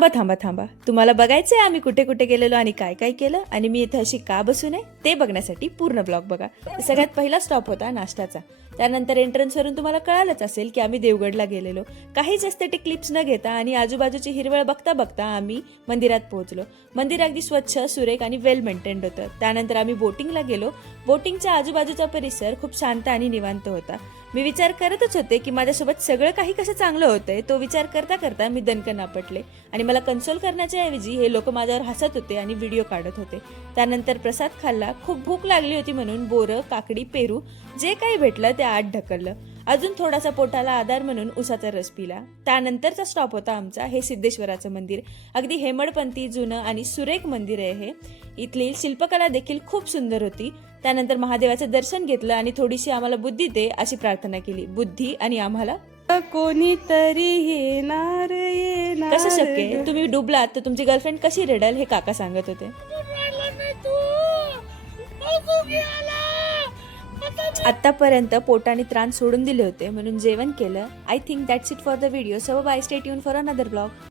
थांबा थांबा थांबा, तुम्हाला बघायचंय आम्ही कुठे कुठे गेलेलो आणि काय काय केलं आणि मी इथे अशी का बसू नये ते बघण्यासाठी पूर्ण ब्लॉग बघा. सगळ्यात पहिला स्टॉप होता नाश्त्याचा. त्यानंतर एंट्रन्सवरून तुम्हाला कळालंच असेल की आम्ही देवगडला गेलेलो. काहीच एस्थेटिक क्लिप्स न घेता आणि आजूबाजूची हिरवळ बघता बघता आम्ही मंदिरात पोहोचलो. मंदिर अगदी स्वच्छ, सुरेख आणि वेल मेंटेन्ड होतं. त्यानंतर आम्ही बोटिंगला गेलो. बोटिंगच्या आजूबाजूचा परिसर खूप शांत आणि निवांत होता. मी विचार करतच होते की माझ्यासोबत सगळं काही कसं चांगलं होतंय. तो विचार करता करता मी दणकन आपटले आणि मला कन्सोल करण्याच्या ऐवजी हे लोक माझ्यावर हसत होते आणि व्हिडिओ काढत होते. त्यानंतर प्रसाद खाल्ला. खूप भूक लागली होती म्हणून बोरं, काकडी, पेरू जे काही भेटलं ते आत ढकललं. अजून थोडासा पोटाला आधार म्हणून उसाचा रस पिला. त्यानंतरचा स्टॉप होता आमचा हे सिद्धेश्वराचं मंदिर. अगदी हेमडपंथी, जुनं आणि सुरेख मंदिर आहे हे. इथली शिल्पकला देखील खूप सुंदर होती. त्यानंतर महादेवाचं दर्शन घेतलं आणि थोडीशी आम्हाला बुद्धी दे अशी प्रार्थना केली. बुद्धी आणि आम्हाला कोणीतरी येणार कसं शक्य आहे? तुम्ही डुबलात तर तुमची गर्लफ्रेंड कशी रडेल हे काका सांगत होते. आतापर्यंत पोटाने त्राण सोडून दिले होते म्हणून जेवण केलं. I think that's it for the video. So bye, stay tuned for another blog.